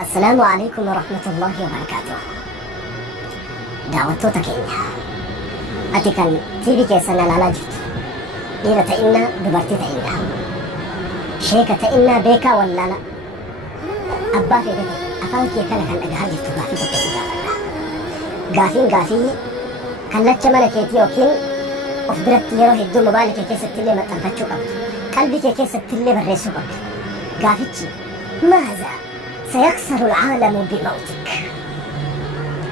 السلام عليكم ورحمة الله وبركاته. دعوتك إنها أتكن تيبي كيسنا لا جت إذا إنا دبرتي إنا شيكة إنا بيكا ولا لا أبا في ذلك أفانك يكلا كان أجهاج تغافي تقصي غافين كان لا تشمل كيتي وكين أخبرت يروح الدول مبالك كيسة تلي ما تنفتشو قبل قلبك كيسة تلي برسو قبل غافتي ماذا سيخسر العالم بموتك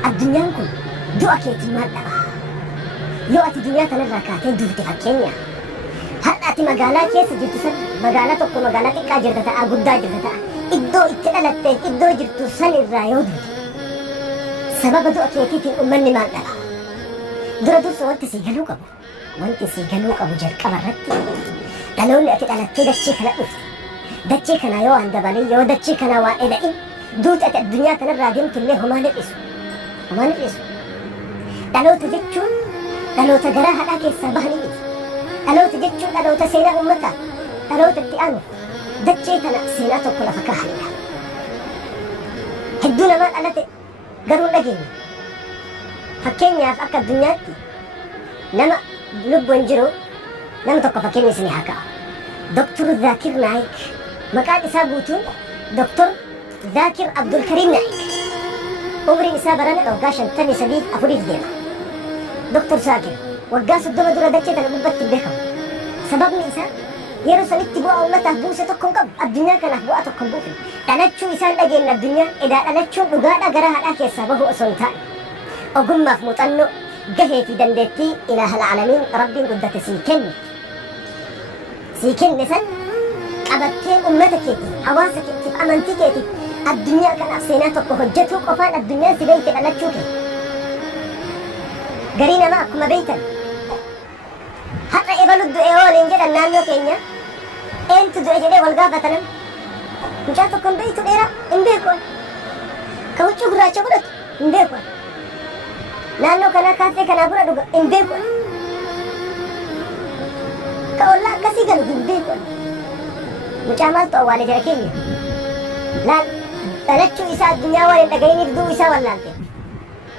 الدنيا كل دعك يتمنى لو أتي دنيا تنركاتين دوتي فكينيا هل أتي مقالات كيس جرت سن مقالاتك ومقالاتك أجرتها أقدا جرتها إدو إتلالتين إدو جرت سن الرايود سبب دعك يتيتين أمني ما لها دردوس وانت سيقلوك أبو جرك أبرتي قالوا لي أكيد أنا كده الشيخ لا أفتي دتشي كنا يو عند بالي يو دتشي كنا وإذا إن دوت أت الدنيا تنرى ديمت اللي هما نفسه دلو تجتشون دلو تجراها لك السبهني دلو تجتشون دلو تسينا أمتا دلو تتيانو دتشي كنا سيناتو كل فكاهلنا هدونا ما التي قرون لجيني فكيني أفكر الدنيا تي نما لب وانجرو نما تقف فكيني سني هكا دكتور ذاكر نايك مكان إسابوتون دكتور ذاكر عبد الكريم نايك عمري إسابرنا وقاشن تاني سديد أفريد ديما دكتور ذاكر وقاس الدولة دولة دكتور أنا ببت بكم سبب نيسا يرو سنت تبوا أو متى بوسة تكون قب الدنيا كان أبوء تكون بوفي تنتشو إسان لجين الدنيا إذا تنتشو نقادا جراها لك يسابه أصنتان أقوم مفموت أنه جهي في دندتي إله العالمين ربي قدت سيكن نسن أبتين أمتك حواسك أمانتك الدنيا كان أفسيناتك وهجتك وفان الدنيا سبيت أنا تشوكي قرينا معكم بيتا حتى إبالو الدعيوان إنجد الناميو كينيا أنت دعي جدي والقافة تنم مجاتكم بيتو إيرا إنبيكوان كوچو قراچو قرات إنبيكوان نانو كنا كاتي كنا برا دوغا إنبيكوان كأولا كسي قالوا إنبيكوان مجامل تو والي جركيني لا تلتشو إساء الدنيا والي تقيني بدو إساء واللانتي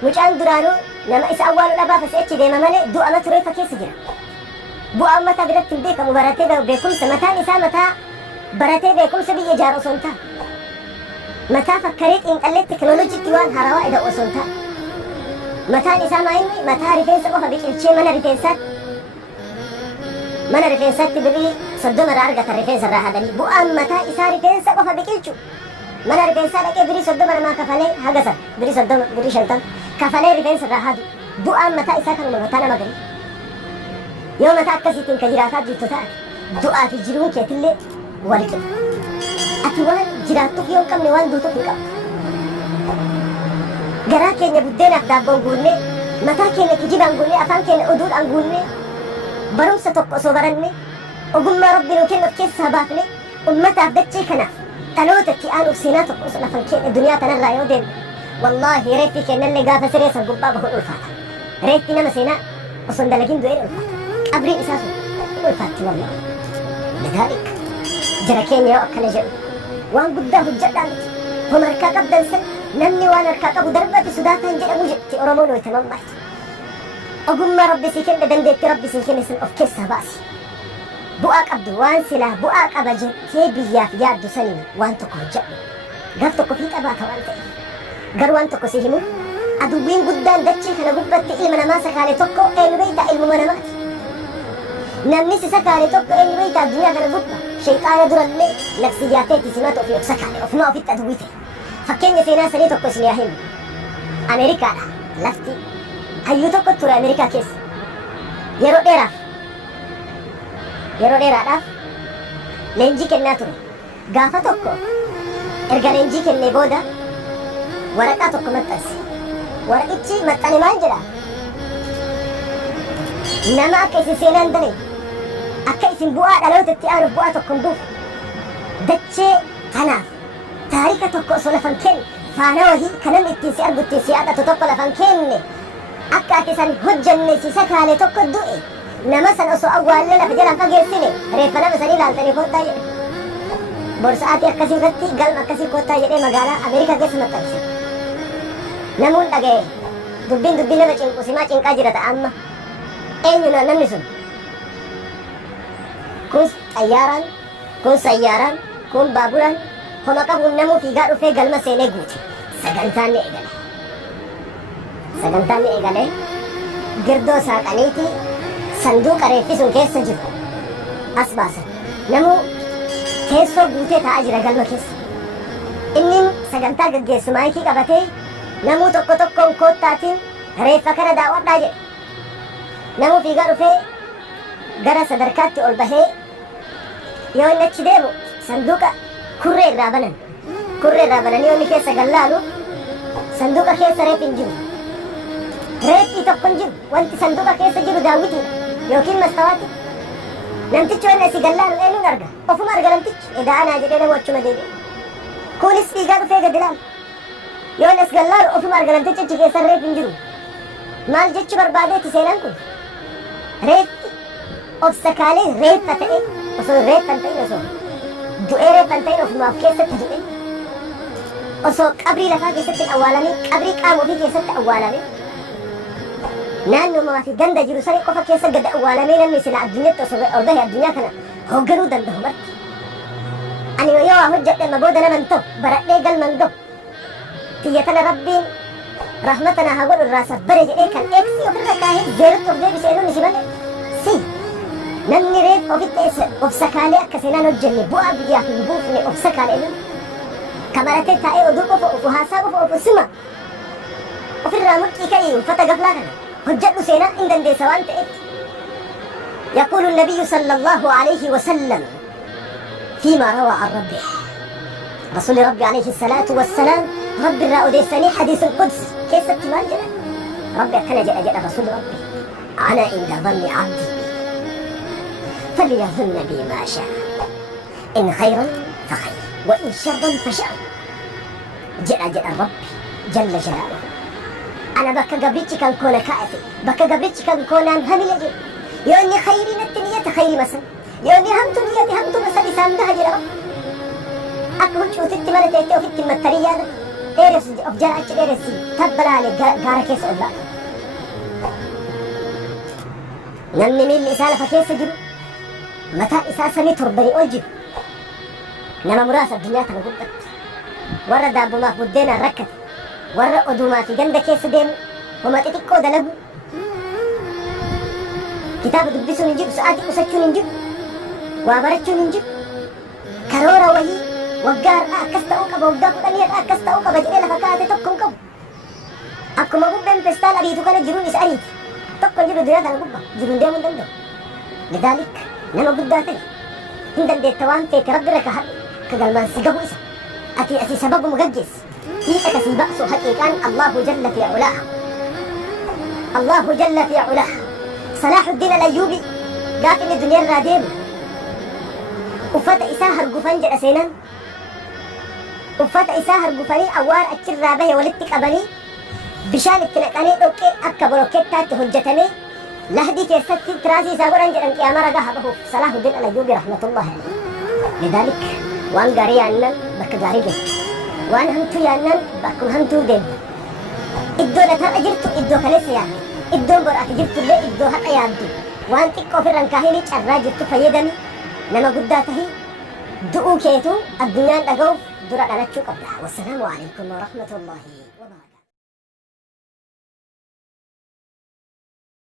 مجان درانو نما إساء أولو لبا فسيتش ديما مالي دو أما تروي فكي سجرا بو أمتا برات البيكا مباراتي بيكم سمتان إساء متا براتي بيكم سبي إجارو سنتا متا فكريت إن قلت تكنولوجي تيوان هروا إذا أسنتا متا إساء ما إني متا رفين سقوفا بيك الشي mana rifeensatti birii 30 irraa argata rifeensa irraa hadanii bu'aan mataa isaa rifeensa qofa biqilchu mana rifeensaa dhaqee birii 30 namaa kafalee hagasa birii 30 birii 50 kafalee rifeensa irraa hadu bu'aan mataa isaa kanuma mataa nama gari yoo mataa akkasiitiin ka jiraataa jirtu taate du'aa fi jiruun keetillee wal qixa ati waan jiraattuuf yoo hin qabne waan duutuuf hin qabdu garaa keenya buddeenaaf daabboon guunnee mataa keenya kijibaan guunnee afaan keenya oduudhaan guunnee barumsa tokko osoo baranne ogummaa rabbi nuu kennuuf keessaa baafne ummataaf dachee kanaaf dhalootatti aanuuf seenaa tokko osoo lafan keenya duniyaa tanarraa yoo deemne wallaahi reeffi kennallee gaafa siree san gubbaa bahuun ulfaata reeffi nama seenaa osoo hin dalagin du'een ulfaata qabriin isaa sun ulfaatti wallaahi lidhaalik jara keenya yoo akkana jedhu waan guddaa hojjedhaa miti homa harkaa qabdan san namni waan harkaa qabu darbatti sodaataan jedhamu jetti oromoon wayta mammaati ogummaa rabbi sii kenne dandeetti rabbi sii kenne san of keessaa baasi bu'aa qabdu waan silaa bu'aa qaba jettee biyyaaf yaaddu saniin waan tokko hojjedhu gaaf tokko fiixa baata waan ta'eef garuu waan tokko si himu aduwwiin guddaan dachee kana gubbatti ilma namaa sakaale tokko eenyu beeytaa ilmuma namaati namni si sakaale tokko eenyu beeytaa addunyaa kana gubba shayxaana durallee nafsiyaateetti simata ofii of sakaale ofuma ofitti aduwwii ta'e fakkeenya seenaa sanii tokko isin yaa himu Ameerikaadha lafti hayyuu tokko ture Ameerikaa keessa yeroo dheeraadhaaf leenjii kennaa ture gaafa tokko erga leenjii kennee booda waraqaa tokko maxxanse waraqichi maxxane maal jedha nama akka isin seenaan dane akka isin bu'aa dhalootatti aanuuf bu'aa tokko hin buufu dachee kanaaf taarika tokko osoo lafan kenne faana wahii kan namni ittiin si argu ittiin si haadhatu tokko lafan kenne akka ati san hojjenne si sakaale tokko du'e nama san osoo awwaallee lafa jalaan fageessine reeffa nama sanii laaltanii koottaa jedhe borsa'aati akkasii irratti galma akkasii koottaa jedhee magaalaa Ameerikaa keessa maxxanse. Namuun dhaga'e dubbiin nama cinqu simaa cinqaa jira ta'a amma. Eenyu namni sun? Kun xayyaaraan, kun sayyaaraan, kun baaburaan homa qabuun namuu fiigaa dhufee galma seenee guute. Sagantaan ni eegale. Sagantaan ni eegale. Girdoo saaqaniiti sanduuqa reeffi sun keessa jiru as baasan. Namuu teessoo guutee taa'aa jira galma keessa. Inni sagantaa gaggeessu maayikii qabatee namuu tokkoon koottaatiin reeffa kana daawwadhaa jedhe. Namuu fiigaa dhufee gara sadarkaatti ol bahee yoo inni achi deemu sanduuqa kurree irraa banan. Kurree irraa bananii yoo inni keessa gallaalu sanduuqa keessa reeffi hin jiru. Reeffi tokko hin jiru. Wanti sanduuqa keessa jiru daawwitiidha yookiin mastawaati. Namtichi waan asii gallaalu eenyuun arga? Ofuma arga namtichi. Eda'anaa jedhee nama achuma deebi'a. Kunis fiigaa dhufee gad ilaala. Yoo as gallaalu ofuma arga namtichi achi keessa reeffi hin jiru. Maal jechuu barbaadeeti seenaan kun? Reeffi obsakaalee reeffa ta'e osoo reeffa hin ta'in osoo du'ee reeffa hin ta'in ofumaaf keessatti du'e osoo qabrii lafaa keessatti awwaalame qabrii qaama ofii keessatti awwaalame naannoo fi ganda jiru sanii qofa keessa gad awwaalamee namni sila addunyaatti osoo ol bahe addunyaa kana hoogganuu danda'u marti. Ani yoo waa hojjedhe ma booda naman ta'u baradhee galman gahu xiyya tana rabbiin rahmatana haa godhu irraa sabbare jedhee kan eegsii ofirra kaahee zeerutti of deebisee nuuni si malee si namni reef ofitti eessa obsakaalee akka seenaan hojjenne bu'aa biyyaaf hin buufne obsakaalee nun kamaratee taa'ee oduu qofa ofu haasaa qofa ofu sima ofirraa mulqii ka'ii uffata gaflaa kana hojjedhu seenaa hin dandeessa waan ta'eef. يقول النبي صلى الله عليه وسلم فيما روى عن ربه رسول ربي عليه الصلاة والسلام رب الرأوديساني حديث القدس كيف ستمان جل ربي أكنا جل رسول ربي أنا عند ظن عبدي فليظن بي ما شاء إن خيرا فخير وإن شرا فشر جل ربي جل جلاله أنا بك قبرتي كان كونا كائتي بك قبرتي كان كونا همي لجي يوني خيري نتنية خيري مثلا يوني همتو نيتي همتو مثلا إسان ده جل رب أكو شوتي مالتي تيتي وفيتي المتريانا ديرس of jalachi dheeressi tabbalaale gaara keessa ol ba'a. Namni miilli isaa lafa keessa jiru mataan isaa samii torbanii ol jiru nama muraasa addunyaa kana gubbatti warra daabbumaaf buddeenaan rakkate warra oduumaa fi ganda keessa deemu homa xixiqqoo dalagu kitaaba dubbisuun hin jiru sa'aatii qusachuun hin jiru waa barachuun hin jiru karoora wayii waggaa har'aa akkas ta'uu qaba waggaa kudhanii har'aa akkas ta'uu qaba jedhee lafa kaa'ate tokko hin qabu. Akkuma bubbeen pestaal ariitu kana jiruun isa ariiti. Tokko hin jiru duniyaa kana gubba jiruun deemuu hin danda'u. Lidaalik nama guddaa ta'e hin dandeetta waan ta'eef rabbi irra ka galmaan si gahu isa. Ati sababuma gaggeessi. Hiika kasii ba'su haqiiqaan Allahu jalla fi culaaha. Allahu jalla fi culaaha. Salaaxuddiin al-Ayyuubi gaafa inni duniyaa irraa deemu uffata isaa hargufan jedha seenaan. Uffata isaa hargufanii awwaara achirraa bahe walitti qabanii bishaan itti naqanii dhoqqee akka bolokkeettaatti hojjetamee lahdii keessatti tiraasii isaa godhan jedhan qiyaamaa ragaa haa bahuuf Salaahuddin al-Ayyuubi rahmatullahi alayhi. Lidaalik waan gaarii yaannan bakka gaarii geessu waan hamtuu yaannan bakkuma hamtuu deemtu. Iddoon ati har'a jirtu iddoo kaleessa yaaddu iddoon bor ati jirtullee iddoo har'a yaaddu waan xiqqoo ofirraan kaahini carraa jirtu fayyadami nama guddaa tahii du'uu keetu addunyaan dhaga'uuf dura dhalachuu qabda. Wassalaamu alaykum wa rahmatullahi wa barakatuh.